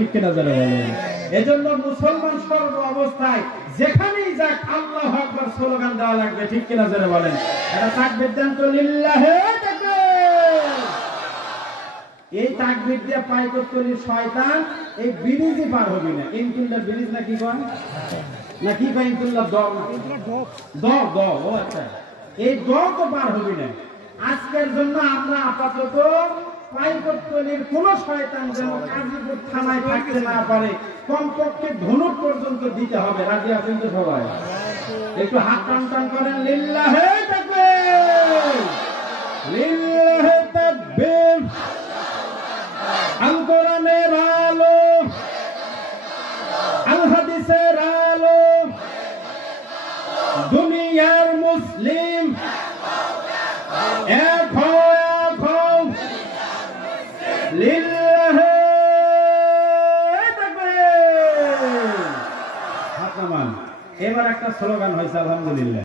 ঠিক কিনা যারা বলেন। এজন্য মুসলমান সর্ব অবস্থায় যেখানেই যাক আল্লাহু আকবার স্লোগান দেওয়া লাগবে, ঠিক কিনা যারা বলেন। এটা তাকবীর দেন তো, লিল্লাহে তাকবীর। এই তাকবীর দিয়ে পায়কতলির শয়তান এই ব্রিজই পার হবে না। ইনতুল্লাহ ব্রিজ না কি কয়, না কি কয় ইনতুল্লাহ দর, দ ও আচ্ছা, এই দ তো পার হবে না। আজকের জন্য আমরা আপাতত পায়কতলির কোন শয়তান যেন কাজীপুর থানায় থাকতে না পারে, কমপক্ষে ধনুক পর্যন্ত দিতে হবে। রাজি আছেন তো সবাই? একটু হাত টান টান করেন, লিল্লাহে তাকবীর, লিল্লাহে তাকবীর। আল কোরআনের আলো, আল হাদিসের আলো, দুনিয়ার মুসলিম এক হও, এক হও, লিল্লাহে তাকবীর। হাত নামান। এবার একটা স্লোগান হয়েছে, আলহামদুলিল্লাহ।